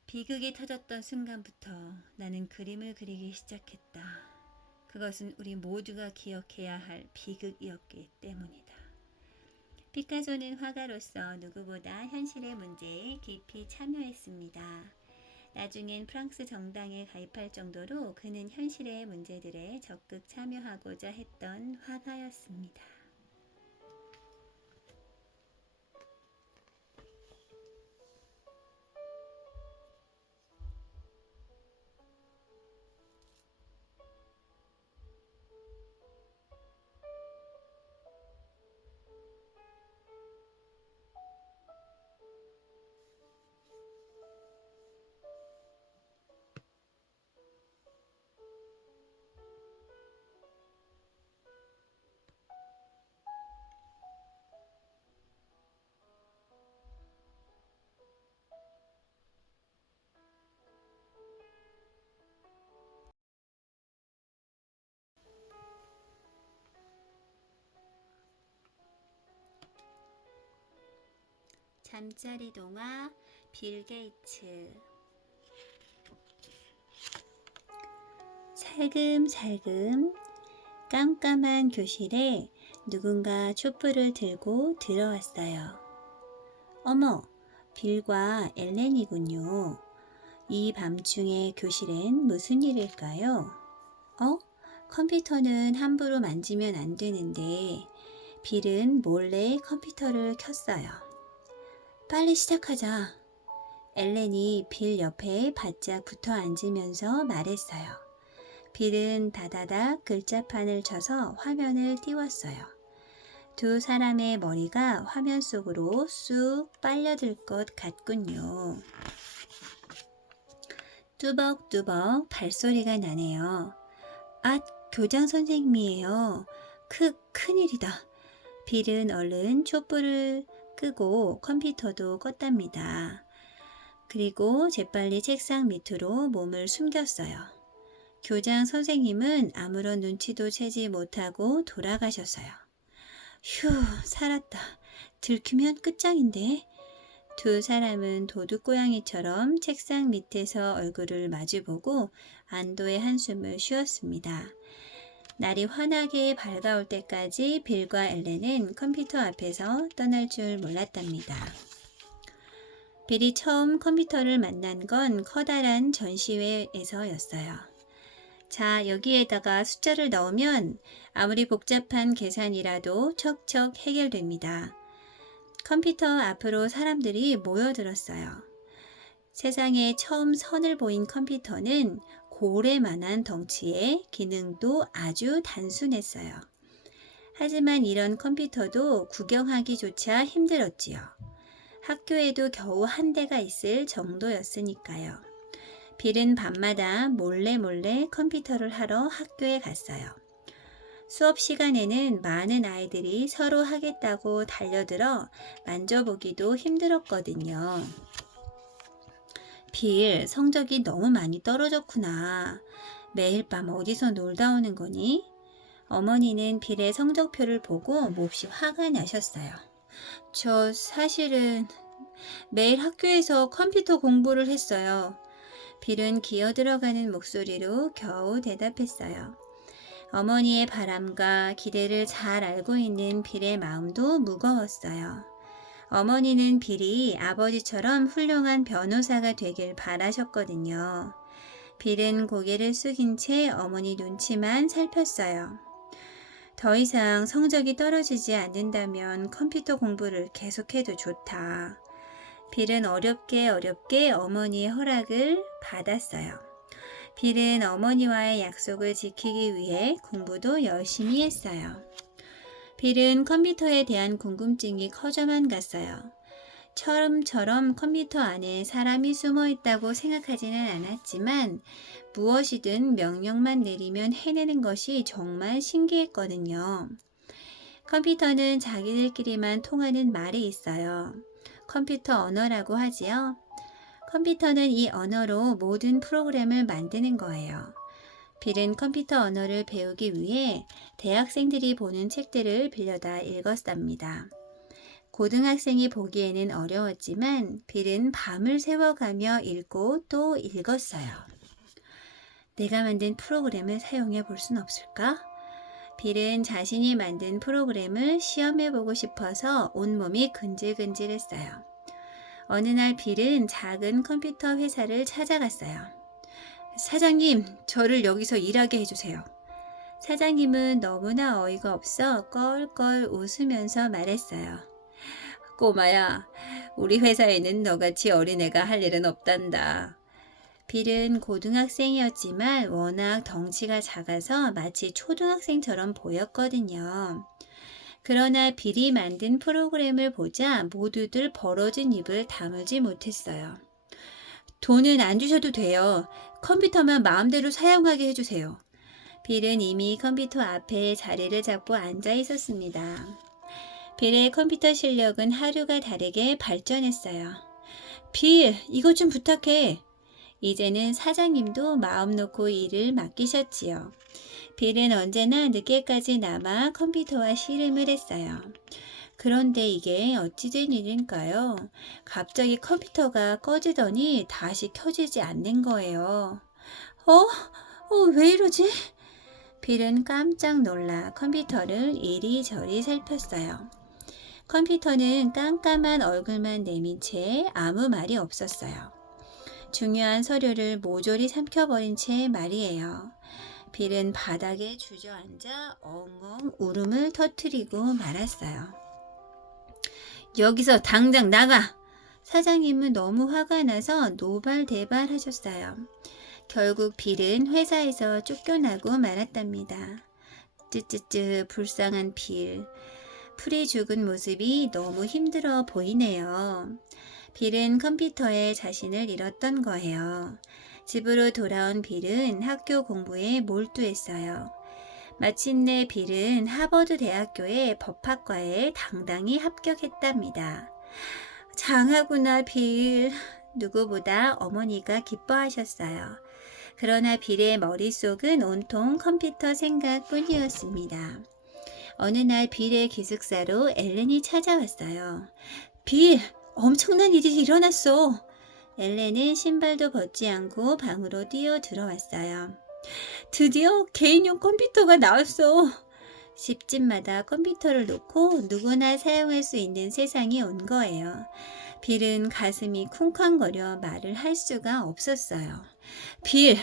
비극이 터졌던 순간부터 나는 그림을 그리기 시작했다. 그것은 우리 모두가 기억해야 할 비극이었기 때문이다. 피카소는 화가로서 누구보다 현실의 문제에 깊이 참여했습니다. 나중엔 프랑스 정당에 가입할 정도로 그는 현실의 문제들에 적극 참여하고자 했던 화가였습니다. 잠자리 동화 빌 게이츠. 살금살금 깜깜한 교실에 누군가 촛불을 들고 들어왔어요. 어머, 빌과 엘렌이군요. 이 밤중에 교실엔 무슨 일일까요? 컴퓨터는 함부로 만지면 안 되는데 빌은 몰래 컴퓨터를 켰어요. 빨리 시작하자. 엘렌이 빌 옆에 바짝 붙어 앉으면서 말했어요. 빌은 다다닥 글자판을 쳐서 화면을 띄웠어요. 두 사람의 머리가 화면 속으로 쑥 빨려들 것 같군요. 뚜벅뚜벅 발소리가 나네요. 아, 교장 선생님이에요. 큰일이다. 빌은 얼른 촛불을 끄고 컴퓨터도 껐답니다. 그리고 재빨리 책상 밑으로 몸을 숨겼어요. 교장 선생님은 아무런 눈치도 채지 못하고 돌아가셨어요. 휴, 살았다. 들키면 끝장인데. 두 사람은 도둑고양이처럼 책상 밑에서 얼굴을 마주보고 안도의 한숨을 쉬었습니다. 날이 환하게 밝아올 때까지 빌과 엘렌은 컴퓨터 앞에서 떠날 줄 몰랐답니다. 빌이 처음 컴퓨터를 만난 건 커다란 전시회에서였어요. 자, 여기에다가 숫자를 넣으면 아무리 복잡한 계산이라도 척척 해결됩니다. 컴퓨터 앞으로 사람들이 모여들었어요. 세상에 처음 선을 보인 컴퓨터는 고래만한 덩치에 기능도 아주 단순했어요. 하지만 이런 컴퓨터도 구경하기조차 힘들었지요. 학교에도 겨우 한 대가 있을 정도였으니까요. 빌은 밤마다 몰래 컴퓨터를 하러 학교에 갔어요. 수업 시간에는 많은 아이들이 서로 하겠다고 달려들어 만져보기도 힘들었거든요. 빌, 성적이 너무 많이 떨어졌구나. 매일 밤 어디서 놀다 오는 거니? 어머니는 빌의 성적표를 보고 몹시 화가 나셨어요. 저 사실은 매일 학교에서 컴퓨터 공부를 했어요. 빌은 기어들어가는 목소리로 겨우 대답했어요. 어머니의 바람과 기대를 잘 알고 있는 빌의 마음도 무거웠어요. 어머니는 빌이 아버지처럼 훌륭한 변호사가 되길 바라셨거든요. 빌은 고개를 숙인 채 어머니 눈치만 살폈어요. 더 이상 성적이 떨어지지 않는다면 컴퓨터 공부를 계속해도 좋다. 빌은 어렵게 어머니의 허락을 받았어요. 빌은 어머니와의 약속을 지키기 위해 공부도 열심히 했어요. 빌은 컴퓨터에 대한 궁금증이 커져만 갔어요. 처음처럼 컴퓨터 안에 사람이 숨어 있다고 생각하지는 않았지만 무엇이든 명령만 내리면 해내는 것이 정말 신기했거든요. 컴퓨터는 자기들끼리만 통하는 말이 있어요. 컴퓨터 언어라고 하지요. 컴퓨터는 이 언어로 모든 프로그램을 만드는 거예요. 빌은 컴퓨터 언어를 배우기 위해 대학생들이 보는 책들을 빌려다 읽었답니다. 고등학생이 보기에는 어려웠지만 빌은 밤을 새워가며 읽고 또 읽었어요. 내가 만든 프로그램을 사용해 볼 순 없을까? 빌은 자신이 만든 프로그램을 시험해 보고 싶어서 온몸이 근질근질했어요. 어느 날 빌은 작은 컴퓨터 회사를 찾아갔어요. 사장님, 저를 여기서 일하게 해주세요. 사장님은 너무나 어이가 없어 껄껄 웃으면서 말했어요. 꼬마야, 우리 회사에는 너같이 어린애가 할 일은 없단다. 빌은 고등학생이었지만 워낙 덩치가 작아서 마치 초등학생처럼 보였거든요. 그러나 빌이 만든 프로그램을 보자 모두들 벌어진 입을 다물지 못했어요. 돈은 안 주셔도 돼요. 컴퓨터만 마음대로 사용하게 해주세요. 빌은 이미 컴퓨터 앞에 자리를 잡고 앉아 있었습니다. 빌의 컴퓨터 실력은 하루가 다르게 발전했어요. 빌, 이것 좀 부탁해. 이제는 사장님도 마음 놓고 일을 맡기셨지요. 빌은 언제나 늦게까지 남아 컴퓨터와 씨름을 했어요. 그런데 이게 어찌된 일일까요? 갑자기 컴퓨터가 꺼지더니 다시 켜지지 않는 거예요. 왜 이러지? 빌은 깜짝 놀라 컴퓨터를 이리저리 살폈어요. 컴퓨터는 깜깜한 얼굴만 내민 채 아무 말이 없었어요. 중요한 서류를 모조리 삼켜버린 채 말이에요. 빌은 바닥에 주저앉아 엉엉 울음을 터뜨리고 말았어요. 여기서 당장 나가! 사장님은 너무 화가 나서 노발대발하셨어요. 결국 빌은 회사에서 쫓겨나고 말았답니다. 쯔쯔쯔 불쌍한 빌. 풀이 죽은 모습이 너무 힘들어 보이네요. 빌은 컴퓨터에 자신을 잃었던 거예요. 집으로 돌아온 빌은 학교 공부에 몰두했어요. 마침내 빌은 하버드 대학교의 법학과에 당당히 합격했답니다. 장하구나 빌. 누구보다 어머니가 기뻐하셨어요. 그러나 빌의 머릿속은 온통 컴퓨터 생각뿐이었습니다. 어느 날 빌의 기숙사로 엘렌이 찾아왔어요. 빌, 엄청난 일이 일어났어. 엘렌은 신발도 벗지 않고 방으로 뛰어 들어왔어요. 드디어 개인용 컴퓨터가 나왔어. 집집마다 컴퓨터를 놓고 누구나 사용할 수 있는 세상이 온 거예요. 빌은 가슴이 쿵쾅거려 말을 할 수가 없었어요. 빌,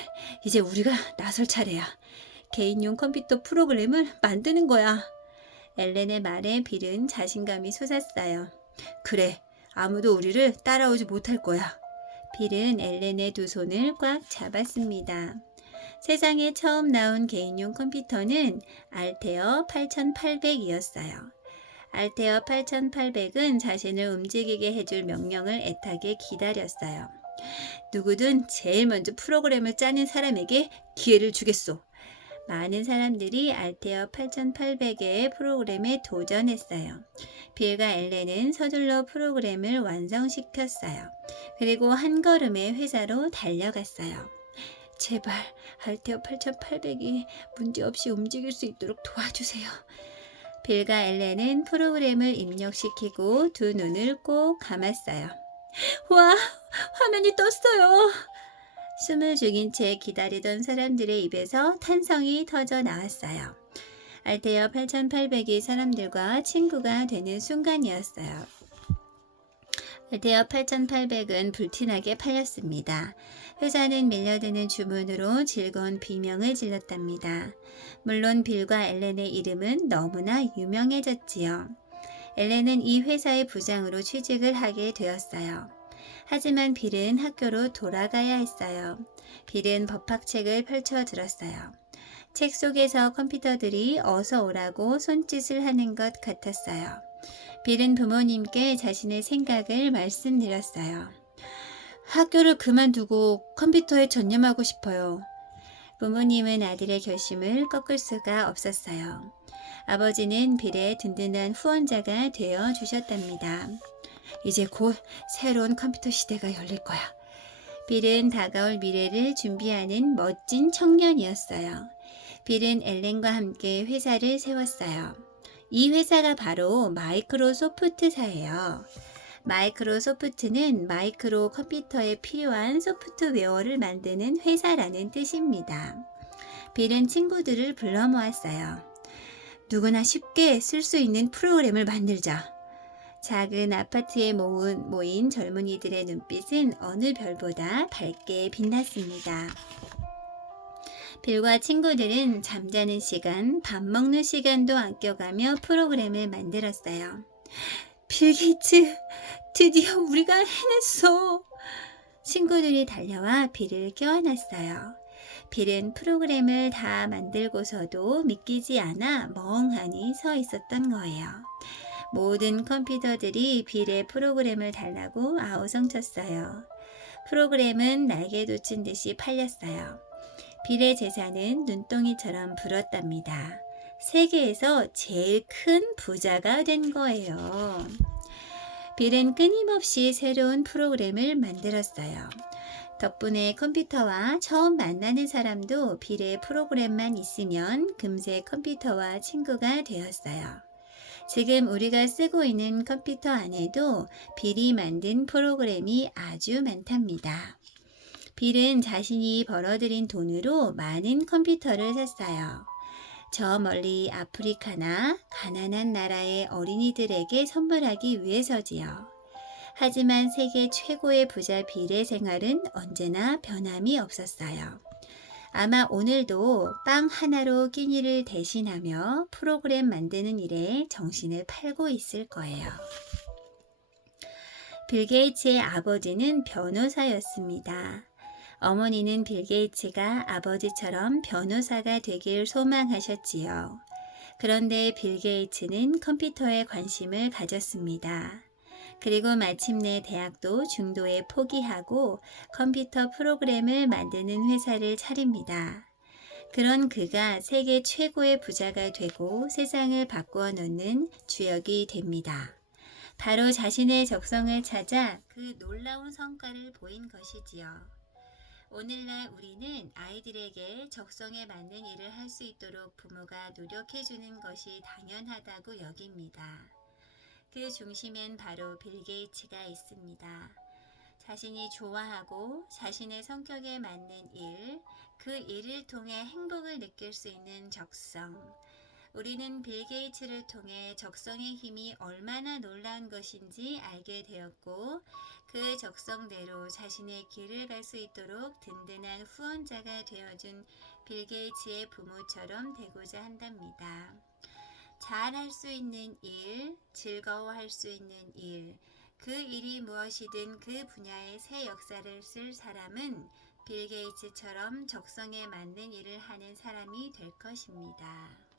이제 우리가 나설 차례야. 개인용 컴퓨터 프로그램을 만드는 거야. 엘렌의 말에 빌은 자신감이 솟았어요. 그래, 아무도 우리를 따라오지 못할 거야. 빌은 엘렌의 두 손을 꽉 잡았습니다. 세상에 처음 나온 개인용 컴퓨터는 알테어 8800이었어요. 알테어 8800은 자신을 움직이게 해줄 명령을 애타게 기다렸어요. 누구든 제일 먼저 프로그램을 짜는 사람에게 기회를 주겠소. 많은 사람들이 알테어 8800의 프로그램에 도전했어요. 빌과 엘렌은 서둘러 프로그램을 완성시켰어요. 그리고 한 걸음에 회사로 달려갔어요. 제발 알테어 8800이 문제없이 움직일 수 있도록 도와주세요. 빌과 엘렌은 프로그램을 입력시키고 두 눈을 꼭 감았어요. 와, 화면이 떴어요. 숨을 죽인 채 기다리던 사람들의 입에서 탄성이 터져 나왔어요. 알테어 8800이 사람들과 친구가 되는 순간이었어요. 알테어 8800은 불티나게 팔렸습니다. 회사는 밀려드는 주문으로 즐거운 비명을 질렀답니다. 물론 빌과 엘렌의 이름은 너무나 유명해졌지요. 엘렌은 이 회사의 부장으로 취직을 하게 되었어요. 하지만 빌은 학교로 돌아가야 했어요. 빌은 법학책을 펼쳐 들었어요. 책 속에서 컴퓨터들이 어서 오라고 손짓을 하는 것 같았어요. 빌은 부모님께 자신의 생각을 말씀드렸어요. 학교를 그만두고 컴퓨터에 전념하고 싶어요. 부모님은 아들의 결심을 꺾을 수가 없었어요. 아버지는 빌의 든든한 후원자가 되어 주셨답니다. 이제 곧 새로운 컴퓨터 시대가 열릴 거야. 빌은 다가올 미래를 준비하는 멋진 청년이었어요. 빌은 엘렌과 함께 회사를 세웠어요. 이 회사가 바로 마이크로소프트사예요. 마이크로소프트는 마이크로 컴퓨터에 필요한 소프트웨어를 만드는 회사라는 뜻입니다. 빌은 친구들을 불러 모았어요. 누구나 쉽게 쓸 수 있는 프로그램을 만들자. 작은 아파트에 모인 젊은이들의 눈빛은 어느 별보다 밝게 빛났습니다. 빌과 친구들은 잠자는 시간, 밥 먹는 시간도 아껴가며 프로그램을 만들었어요. 빌 게이츠, 드디어 우리가 해냈어. 친구들이 달려와 빌을 껴안았어요. 빌은 프로그램을 다 만들고서도 믿기지 않아 멍하니 서 있었던 거예요. 모든 컴퓨터들이 빌의 프로그램을 달라고 아우성쳤어요. 프로그램은 날개 돋친 듯이 팔렸어요. 빌의 재산은 눈덩이처럼 불었답니다. 세계에서 제일 큰 부자가 된 거예요. 빌은 끊임없이 새로운 프로그램을 만들었어요. 덕분에 컴퓨터와 처음 만나는 사람도 빌의 프로그램만 있으면 금세 컴퓨터와 친구가 되었어요. 지금 우리가 쓰고 있는 컴퓨터 안에도 빌이 만든 프로그램이 아주 많답니다. 빌은 자신이 벌어들인 돈으로 많은 컴퓨터를 샀어요. 저 멀리 아프리카나 가난한 나라의 어린이들에게 선물하기 위해서지요. 하지만 세계 최고의 부자 빌의 생활은 언제나 변함이 없었어요. 아마 오늘도 빵 하나로 끼니를 대신하며 프로그램 만드는 일에 정신을 팔고 있을 거예요. 빌 게이츠의 아버지는 변호사였습니다. 어머니는 빌 게이츠가 아버지처럼 변호사가 되길 소망하셨지요. 그런데 빌 게이츠는 컴퓨터에 관심을 가졌습니다. 그리고 마침내 대학도 중도에 포기하고 컴퓨터 프로그램을 만드는 회사를 차립니다. 그런 그가 세계 최고의 부자가 되고 세상을 바꾸어 놓는 주역이 됩니다. 바로 자신의 적성을 찾아 그 놀라운 성과를 보인 것이지요. 오늘날 우리는 아이들에게 적성에 맞는 일을 할 수 있도록 부모가 노력해 주는 것이 당연하다고 여깁니다. 그 중심엔 바로 빌 게이츠가 있습니다. 자신이 좋아하고 자신의 성격에 맞는 일, 그 일을 통해 행복을 느낄 수 있는 적성. 우리는 빌 게이츠를 통해 적성의 힘이 얼마나 놀라운 것인지 알게 되었고, 그 적성대로 자신의 길을 갈 수 있도록 든든한 후원자가 되어준 빌 게이츠의 부모처럼 되고자 한답니다. 잘 할 수 있는 일, 즐거워할 수 있는 일, 그 일이 무엇이든 그 분야의 새 역사를 쓸 사람은 빌 게이츠처럼 적성에 맞는 일을 하는 사람이 될 것입니다.